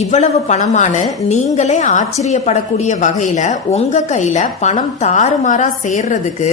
இவ்வளவு பணமானு நீங்களே ஆச்சரியப்படக்கூடிய வகையில உங்க கையில பணம் தாறுமாறா சேர்றதுக்கு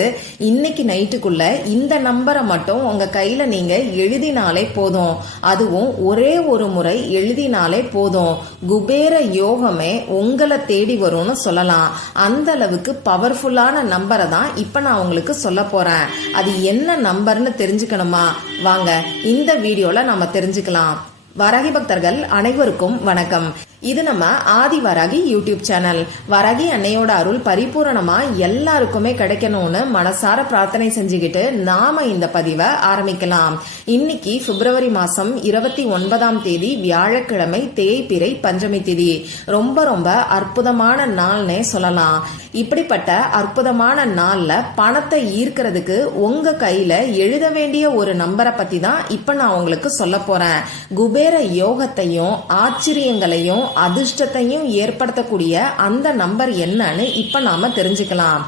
இன்னைக்கு நைட்டுக்குள்ள இந்த நம்பரை மட்டும் உங்க கையில நீங்க எழுதினாலே போதும். அதுவும் ஒரே ஒரு முறை எழுதினாலே போதும். குபேர யோகமே உங்களை தேடி வரும்னு சொல்லலாம். அந்த அளவுக்கு பவர்ஃபுல்லான நம்பரை தான் இப்ப நான் உங்களுக்கு சொல்ல போறேன். அது என்ன நம்பர்னு தெரிஞ்சுக்கணுமா? வாங்க இந்த வீடியோல நாம தெரிஞ்சுக்கலாம். வராகி பக்தர்கள் அனைவருக்கும் வணக்கம். இது நம்ம ஆதி வராகி யூடியூப் சேனல். வராகி அன்னையோட அருள் பரிபூரணமா எல்லாருக்குமே கிடைக்கணும்னு மனசார பிரார்த்தனை செஞ்சுக்கிட்டு நாம இந்த பதிவை ஆரம்பிக்கலாம். இன்னைக்கு பிப்ரவரி மாசம் 29ஆம் தேதி வியாழக்கிழமை, தேய்பிறை பஞ்சமி திதி. ரொம்ப ரொம்ப அற்புதமான நாள்னே சொல்லலாம். இப்படிப்பட்ட அற்புதமான நாள்ல பணத்தை ஈர்க்கிறதுக்கு உங்க கையில எழுத வேண்டிய ஒரு நம்பரை பத்தி தான் இப்ப நான் உங்களுக்கு சொல்ல போறேன். குபேர யோகத்தையும் ஆச்சரியங்களையும் அதிர்ஷ்டத்தையும் ஏற்படுத்தக்கூடிய அந்த நம்பர் என்னன்னு இப்ப நாம தெரிஞ்சுக்கலாம்.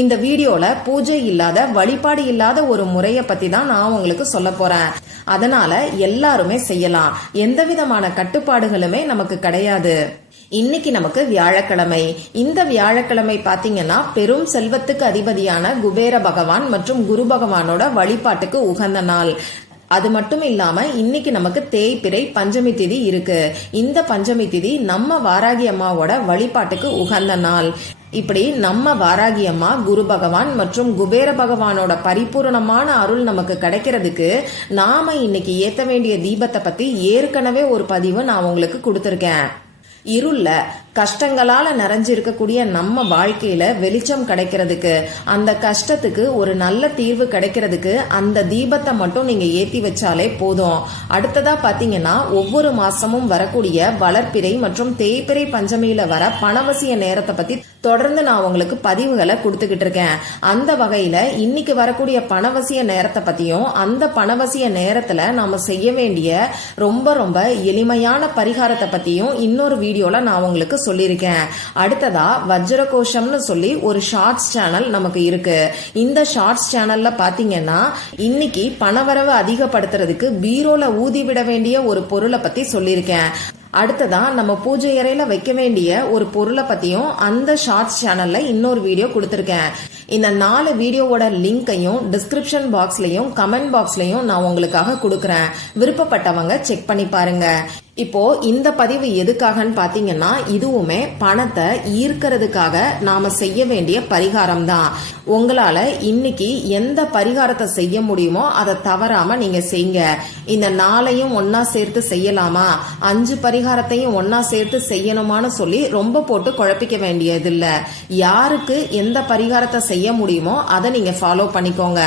இந்த வீடியோல பூஜை இல்லாத, வழிபாடு இல்லாத ஒரு முறைய பத்தி தான் நான் உங்களுக்கு சொல்ல போறேன். அதனால எல்லாருமே செய்யலாம். எந்த விதமான கட்டுப்பாடுகளுமே நமக்கு கிடையாது. இன்னைக்கு நமக்கு வியாழக்கிழமை. இந்த வியாழக்கிழமை பாத்தீங்கன்னா பெரும் செல்வத்துக்கு அதிபதியான குபேர பகவான் மற்றும் குரு பகவானோட வழிபாட்டுக்கு உகந்த நாள். அது மட்டும் இல்லாம இன்னைக்கு நமக்கு தேய்பிறை பஞ்சமி திதி இருக்கு. இந்த பஞ்சமி திதி நம்ம வாராகி அம்மாவோட வழிபாட்டுக்கு உகந்த நாள். இப்படி நம்ம வாராகி அம்மா, குரு பகவான் மற்றும் குபேர பகவானோட பரிபூரணமான அருள் நமக்கு கிடைக்கிறதுக்கு நாம இன்னைக்கு ஏத்த வேண்டிய தீபத்தை பத்தி ஏற்கனவே ஒரு பதிவு நான் உங்களுக்கு கொடுத்திருக்கேன். இருள கஷ்டங்களால நிறைஞ்சிருக்கக்கூடிய நம்ம வாழ்க்கையில வெளிச்சம் கிடைக்கிறதுக்கு, அந்த கஷ்டத்துக்கு ஒரு நல்ல தீர்வு கிடைக்கிறதுக்கு அந்த தீபத்தை மட்டும் நீங்க ஏத்தி வச்சாலே போதும். அடுத்ததா பாத்தீங்கன்னா ஒவ்வொரு மாசமும் வரக்கூடிய வளர்ப்பிறை மற்றும் தேய்பிறை பஞ்சமியில வர பணவசிய நேரத்தை பத்தி தொடர்ந்து நான் உங்களுக்கு பதிவுகளை கொடுத்துக்கிட்டு இருக்கேன். அந்த வகையில இன்னைக்கு வரக்கூடிய பணவசிய நேரத்தை பத்தியும், அந்த பணவசிய நேரத்துல நாம செய்ய வேண்டிய ரொம்ப ரொம்ப எளிமையான பரிகாரத்தை பத்தியும் இன்னொரு வீடியோல நான் உங்களுக்கு சொல்லியிருக்கேன். அடுத்ததா வஜ்ர கோஷம்னு சொல்லி ஒரு ஷார்ட்ஸ் சேனல் நமக்கு இருக்கு. இந்த ஷார்ட்ஸ் சேனல்ல பாத்தீங்கன்னா இன்னைக்கு பணவரவு அதிகப்படுத்துறதுக்கு பீரோல ஊதி விட வேண்டிய ஒரு பொருளை பத்தி சொல்லியிருக்கேன். அடுத்ததா நம்ம பூஜை அறையில வைக்க வேண்டிய ஒரு பொருளை பத்தியும் அந்த ஷார்ட்ஸ் சேனல்ல இன்னொரு வீடியோ கொடுத்திருக்கேன். இந்த 4 வீடியோவோட லிங்கையும் டிஸ்கிரிப்ஷன் பாக்ஸ்லயும் கமெண்ட் பாக்ஸ்லயும் நான் உங்களுக்காக கொடுக்கறேன். விருப்பப்பட்டவங்க செக் பண்ணி பாருங்க. இப்போ இந்த பதிவு எதுக்காகன்னு பாத்தீங்கன்னா இதுவுமே பணத்தை ஈர்க்கிறதுக்காக நாம செய்ய வேண்டிய பரிகாரம் தான். உங்களால இன்னைக்கு எந்த பரிகாரத்தை செய்ய முடியுமோ அதை தவறாம நீங்க செய்யுங்க. இந்த 4ஐயும் ஒன்னா சேர்த்து செய்யலாமா, 5 பரிகாரத்தையும் ஒன்னா சேர்த்து செய்யணுமான்னு சொல்லி ரொம்ப போட்டு குழப்பிக்க வேண்டியது இல்ல. யாருக்கு எந்த பரிகாரத்தை செய்ய முடியுமோ அதை நீங்க ஃபாலோ பண்ணிக்கோங்க.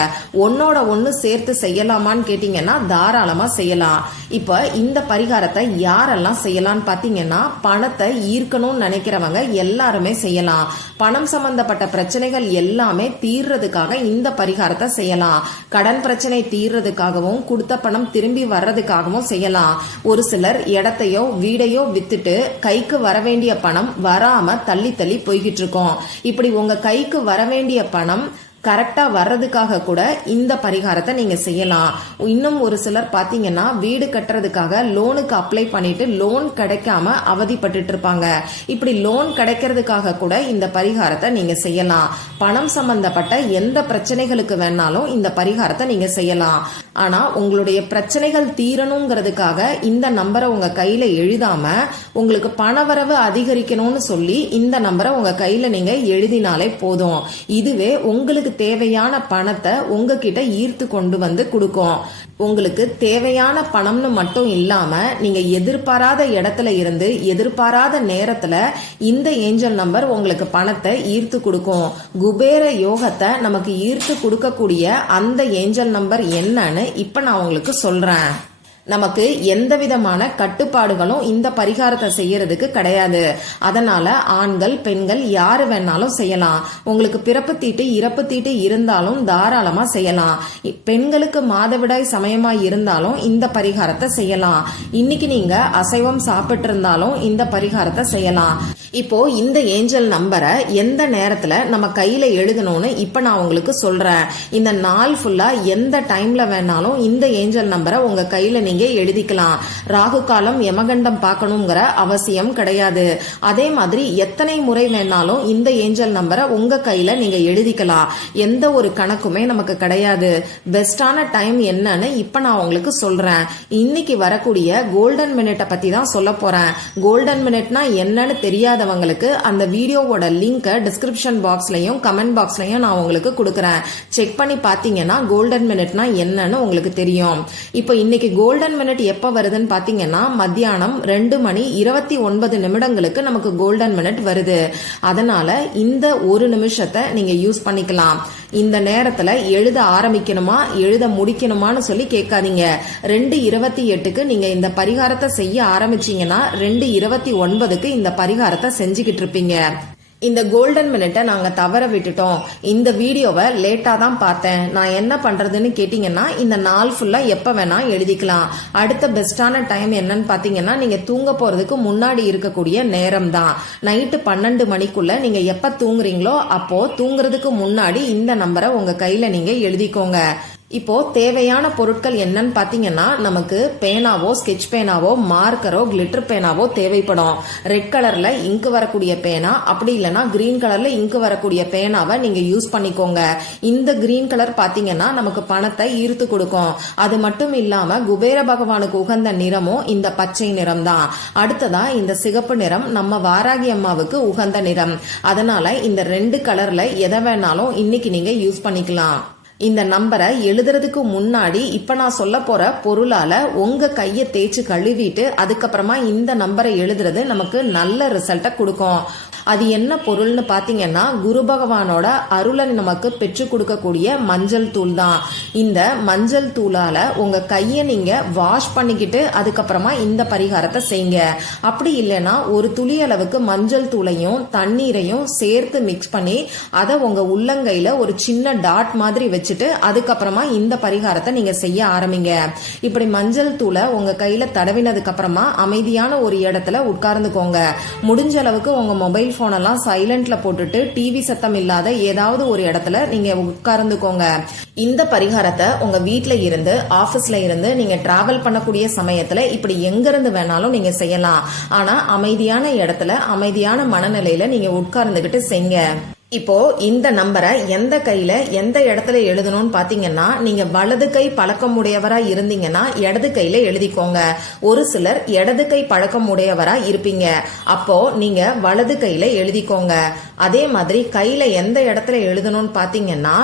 ஒன்னோட ஒன்னு சேர்த்து செய்யலாமான்னு கேட்டீங்கன்னா தாராளமா செய்யலாம். இப்ப இந்த பரிகாரத்தை யாரெல்லாம் செய்யலாம்னு பாத்தீங்கன்னா பணத்தை ஈர்க்கணும்னு நினைக்கிறவங்க எல்லாருமே செய்யலாம். பணம் சம்பந்தப்பட்ட பிரச்சனைகள் எல்லாமே தீர்றதுக்காக இந்த பரிகாரத்தை செய்யலாம். கடன் பிரச்சனை தீர்றதுக்காகவும் கொடுத்த பணம் திரும்பி வர்றதுக்காகவும் செய்யலாம். ஒரு சிலர் இடத்தையோ வீடையோ வித்துட்டு கைக்கு வர வேண்டிய பணம் வராம தள்ளி தள்ளி போய்கிட்டு இருக்கோம். இப்படி உங்க கைக்கு வர வேண்டிய பணம் கரெக்டா வர்றதுக்காக கூட இந்த பரிகாரத்தை நீங்க செய்யலாம். இன்னும் ஒரு சிலர் பாத்தீங்கன்னா வீடு கட்டுறதுக்காக லோனுக்கு அப்ளை பண்ணிட்டு லோன் கிடைக்காம அவதிப்பட்டு இருப்பாங்க. இப்படி லோன் கிடைக்கிறதுக்காக கூட இந்த பரிகாரத்தை நீங்க செய்யலாம். பணம் சம்பந்தப்பட்ட எந்த பிரச்சனைகளுக்கு வேணாலும் இந்த பரிகாரத்தை நீங்க செய்யலாம். ஆனா உங்களுடைய பிரச்சனைகள் தீரணுங்கிறதுக்காக இந்த நம்பரை உங்க கையில எழுதாம உங்களுக்கு பணவரவு அதிகரிக்கணும்னு சொல்லி இந்த நம்பரை உங்க கையில நீங்க எழுதினாலே போதும். இதுவே உங்களுக்கு தேவையான பணத்தை உங்ககிட்ட ஈர்த்து கொண்டு வந்து கொடுக்கும். உங்களுக்கு தேவையான பணம்னு மட்டும் இல்லாம நீங்க எதிர்பாராத இடத்துல இருந்து எதிர்பாராத நேரத்துல இந்த ஏஞ்சல் நம்பர் உங்களுக்கு பணத்தை ஈர்த்து கொடுக்கும். குபேர யோகத்தை நமக்கு ஈர்த்து கொடுக்கக்கூடிய அந்த ஏஞ்சல் நம்பர் என்னன்னு இப்ப நான் உங்களுக்கு சொல்றேன். நமக்கு எந்த விதமான கட்டுப்பாடுகளும் இந்த பரிகாரத்தை செய்யறதுக்கு கிடையாது. அதனால ஆண்கள் பெண்கள் யாரு வேணாலும் செய்யலாம். உங்களுக்கு பிறப்பு தீட்டு இறப்பு தீட்டு இருந்தாலும் தாராளமா செய்யலாம். பெண்களுக்கு மாதவிடாய் சமயமா இருந்தாலும் இந்த பரிகாரத்தை செய்யலாம். இன்னைக்கு நீங்க அசைவம் சாப்பிட்டு இருந்தாலும் இந்த பரிகாரத்தை செய்யலாம். இப்போ இந்த ஏஞ்சல் நம்பரை எந்த நேரத்துல நம்ம கையில எழுதணும்னு இப்ப நான் உங்களுக்கு சொல்றேன். இந்த நாள் ஃபுல்லா எந்த டைம்ல வேணாலும் இந்த ஏஞ்சல் நம்பரை உங்க கையில நீங்க நீங்க எழுதிக்கலாம். ராகு காலம் யமகண்டம் பார்க்கணுங்கிற அவசியம் கிடையாது. அதே மாதிரி எத்தனை முறை வேணாலும் இந்த ஏஞ்சல் நம்பரை உங்க கையில நீங்க எழுதிக்கலாம். எந்த ஒரு கணக்குமே நமக்கு கிடையாது. பெஸ்டான டைம் என்னன்னு இப்ப நான் உங்களுக்கு சொல்றேன். இன்னைக்கு வரக்கூடிய கோல்டன் மினிட்டை பத்தி தான் சொல்ல போறேன். கோல்டன் மினிட்னா என்னன்னு தெரியாதவங்களுக்கு அந்த வீடியோவோட லிங்கை டிஸ்கிரிப்ஷன் பாக்ஸ்லயும் கமெண்ட் பாக்ஸ்லயும் நான் உங்களுக்கு கொடுக்கறேன். செக் பண்ணி பாத்தீங்கன்னா கோல்டன் மினிட்னா என்னன்னு உங்களுக்கு தெரியும். இப்போ இன்னைக்கு கோல்டன் மினிட் எப்ப வருதுன்னு பாத்தீங்கன்னா மத்தியானம் 2:29 நமக்கு கோல்டன் மினிட் வருது. அதனால இந்த ஒரு நிமிஷத்தை நீங்க யூஸ் பண்ணிக்கலாம். இந்த நேரத்துல எழுத ஆரம்பிக்கணுமா எழுத முடிக்கணுமான்னு சொல்லி கேட்காதீங்க. 2:28 நீங்க இந்த பரிகாரத்தை செய்ய ஆரம்பிச்சீங்கன்னா 2:29 இந்த பரிகாரத்தை செஞ்சுக்கிட்டு இருப்பீங்க. இந்த கோல்டன் மினிட்டை நாங்க தவற விட்டுட்டோம், இந்த வீடியோவை லேட்டா தான் பார்த்தேன், நான் என்ன பண்றதுன்னு கேட்டீங்கன்னா இந்த நாள் ஃபுல்லா எப்ப வேணா எழுதிக்கலாம். அடுத்த பெஸ்டான டைம் என்னன்னு பாத்தீங்கன்னா நீங்க தூங்க போறதுக்கு முன்னாடி இருக்கக்கூடிய நேரம் தான். நைட்டு 12 மணிக்குள்ள நீங்க எப்ப தூங்குறீங்களோ அப்போ தூங்குறதுக்கு முன்னாடி இந்த நம்பரை உங்க கையில நீங்க எழுதிக்கோங்க. இப்போ தேவையான பொருட்கள் என்னன்னு பாத்தீங்கன்னா நமக்கு பேனாவோ ஸ்கெட்ச் பேனாவோ மார்க்கரோ கிளிட்டர் பேனாவோ தேவைப்படும். ரெட் கலர்ல இங்கு வரக்கூடிய பேனா, அப்படி இல்லைன்னா கிரீன் கலர்ல இங்கு வரக்கூடிய பேனாவை நீங்க யூஸ் பண்ணிக்கோங்க. இந்த கிரீன் கலர் பாத்தீங்கன்னா நமக்கு பணத்தை ஈர்த்து கொடுக்கும். அது மட்டும் இல்லாம குபேர பகவானுக்கு உகந்த நிறமும் இந்த பச்சை நிறம் தான். அடுத்ததா இந்த சிகப்பு நிறம் நம்ம வாராகி அம்மாவுக்கு உகந்த நிறம். அதனால இந்த 2 கலர்ல எதை வேணாலும் இன்னைக்கு நீங்க யூஸ் பண்ணிக்கலாம். இந்த நம்பரை எழுதுறதுக்கு முன்னாடி இப்ப நான் சொல்ல போற பொருளால உங்க கையை தேய்ச்சி கழுவிட்டு அதுக்கப்புறமா இந்த நம்பரை எழுதுறது நமக்கு நல்ல ரிசல்ட்டை கொடுக்கும். அது என்ன பொருள்னு பாத்தீங்கன்னா குரு பகவானோட அருளை நமக்கு பெற்று கொடுக்கக்கூடிய மஞ்சள் தூள் தான். இந்த மஞ்சள் தூளால உங்க கையை நீங்க வாஷ் பண்ணிக்கிட்டு அதுக்கப்புறமா இந்த பரிகாரத்தை செய்யுங்க. அப்படி இல்லைன்னா ஒரு துளி அளவுக்கு மஞ்சள் தூளையும் தண்ணீரையும் சேர்த்து மிக்ஸ் பண்ணி அதை உங்க உள்ளங்கையில ஒரு சின்ன டாட் மாதிரி வச்சுட்டு அதுக்கப்புறமா இந்த பரிகாரத்தை நீங்க செய்ய ஆரம்பிங்க. இப்படி மஞ்சள் தூளை உங்க கையில தடவினதுக்கு அப்புறமா அமைதியான ஒரு இடத்துல உட்கார்ந்துக்கோங்க. முடிஞ்ச அளவுக்கு உங்க மொபைல் போன் எல்லாம் சைலண்ட்ல போட்டுட்டு டிவி சத்தம் இல்லாத ஏதாவது ஒரு இடத்துல நீங்க உட்கார்ந்துக்கோங்க. இந்த பரிகாரத்தை உங்க வீட்ல இருந்து ஆபீஸ்ல இருந்து நீங்க டிராவல் பண்ணக்கூடிய சமயத்துல இப்படி எங்க இருந்து வேணாலும் நீங்க செய்யலாம். ஆனா அமைதியான இடத்துல அமைதியான மனநிலையில நீங்க உட்கார்ந்துகிட்டு செய்யுங்க. இப்போ இந்த நம்பரை எந்த கையில எந்த இடத்துல எழுதணும்னு பாத்தீங்கன்னா நீங்க வலது கை பழக்கம் உடையவரா இருந்தீங்கன்னா இடது கையில எழுதிக்கோங்க. ஒரு சிலர் இடது கை பழக்கம் உடையவரா இருப்பீங்க, அப்போ நீங்க வலது கையில எழுதிக்கோங்க. அதே மாதிரி கையில எந்த இடத்துல எழுதணும்னு பாத்தீங்கன்னா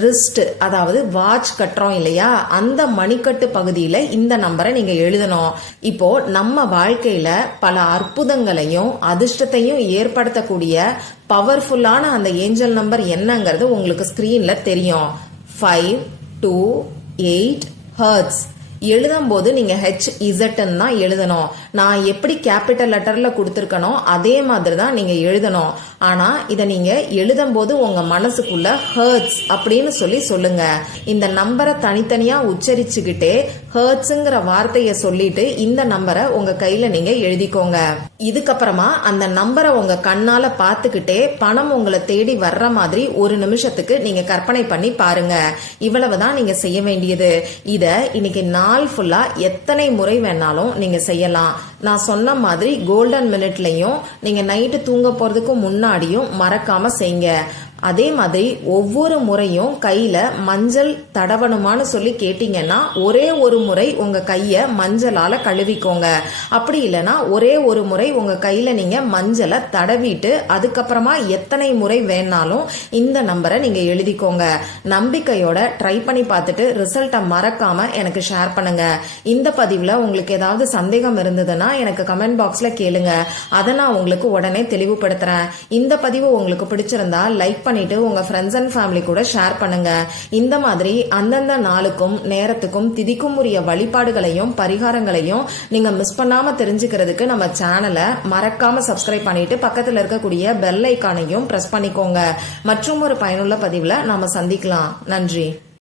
ரிஸ்ட், அதாவது வாட்ச் கட்டுறோம் இல்லையா, அந்த மணிக்கட்டு பகுதியில இந்த நம்பரை நீங்க எழுதணும். இப்போ நம்ம வாழ்க்கையில பல அற்புதங்களையும் அதிர்ஷ்டத்தையும் ஏற்படுத்தக்கூடிய பவர்ஃபுல்லான அந்த ஏஞ்சல் நம்பர் என்னங்கிறது உங்களுக்கு ஸ்கிரீன்ல தெரியும். 528 ஹெர்ட்ஸ். எழுதும் போது நீங்க HZ தான் எழுதணும். நான் எப்படி கேபிட்டல் லெட்டர்ல கொடுத்திருக்கனோ அதே மாதிரி தான் நீங்க எழுதணும். ஆனா இத நீங்க எழுதும் போது உங்க மனசுக்குள்ள ஹெர்ட்ஸ் அப்படின்னு சொல்லுங்க. இந்த நம்பரை தனித்தனியா உச்சரிச்சுக்கிட்டே ஹெர்ட்ஸ்ங்கிற வார்த்தைய சொல்லிட்டு இந்த நம்பரை உங்க கையில நீங்க எழுதிக்கோங்க. இதுக்கப்புறமா அந்த நம்பரை உங்க கண்ணால பாத்துக்கிட்டே பணம் உங்களை தேடி வர்ற மாதிரி ஒரு நிமிஷத்துக்கு நீங்க கற்பனை பண்ணி பாருங்க. இவ்வளவுதான் நீங்க செய்ய வேண்டியது. இத இன்னைக்கு நாள் ஃபுல்லா எத்தனை முறை வேணாலும் நீங்க செய்யலாம். நான் சொன்ன மாதிரி கோல்டன் மினிட்லயும் நீங்க நைட்டு தூங்க போறதுக்கு முன்னாடியும் மறக்காம செய்யுங்க. அதே மாதிரி ஒவ்வொரு முறையும் கையில மஞ்சள் தடவணுமான்னு சொல்லி கேட்டீங்கன்னா ஒரே ஒரு முறை உங்க கைய மஞ்சளால கழுவிக்கோங்க. அப்படி இல்லைன்னா ஒரே ஒரு முறை உங்க கையில நீங்க மஞ்சளை தடவிட்டு அதுக்கப்புறமா எத்தனை முறை வேணாலும் இந்த நம்பரை நீங்க எழுதிக்கோங்க. நம்பிக்கையோட ட்ரை பண்ணி பார்த்துட்டு ரிசல்ட்டை மறக்காம எனக்கு ஷேர் பண்ணுங்க. இந்த பதிவுல உங்களுக்கு ஏதாவது சந்தேகம் இருந்ததுன்னா எனக்கு கமெண்ட் பாக்ஸ்ல கேளுங்க. அதை நான் உங்களுக்கு உடனே தெளிவுபடுத்துறேன். இந்த பதிவு உங்களுக்கு பிடிச்சிருந்தா லைக் பண்ணிட்டு உங்க ஃப்ரெண்ட்ஸ் அண்ட் ஃபேமிலி கூட ஷேர் பண்ணுங்க. இந்த மாதிரி அந்தந்த நாளுக்கும் நேரத்துக்கும் திதிக்கும் உரிய வழிபாடுகளையும் பரிகாரங்களையும் நீங்க மிஸ் பண்ணாம தெரிஞ்சுக்கிறதுக்கு நம்ம சேனலை மறக்காம சப்ஸ்கிரைப் பண்ணிட்டு பக்கத்துல இருக்கக்கூடிய பெல் ஐக்கானையும் பிரஸ் பண்ணிக்கோங்க. மற்றும் ஒரு பயனுள்ள பதிவுல நாம சந்திக்கலாம். நன்றி.